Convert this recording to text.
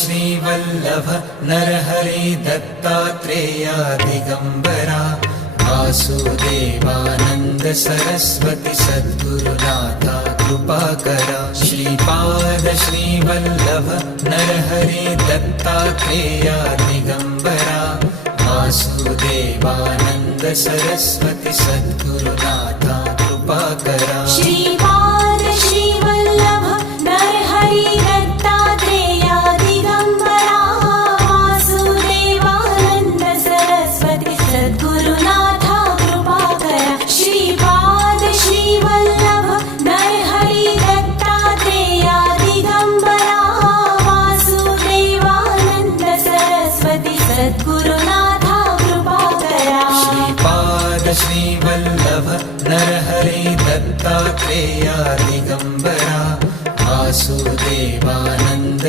Shrivallabh Narhari Dattatreya Digambara Vasudevanand Saraswati सद्गुरुनाथा कृपाकरा Shripad Shrivallabh Narhari Dattatreya Digambara Vasudevanand Saraswati सद्गुरुनाथा कृपाकरा Shripad Shrivallabh Narhari Dattatreya Digambara Vasudevanand Saraswati सद्गुरुनाथा कृपाकरा Shripad Shrivallabh Narhari Dattatreya Digambara Vasudevanand Saraswati सद्गुरुनाथा कृपाकरा Shripad Shrivallabh Narhari Dattatreya Digambara Vasudevanand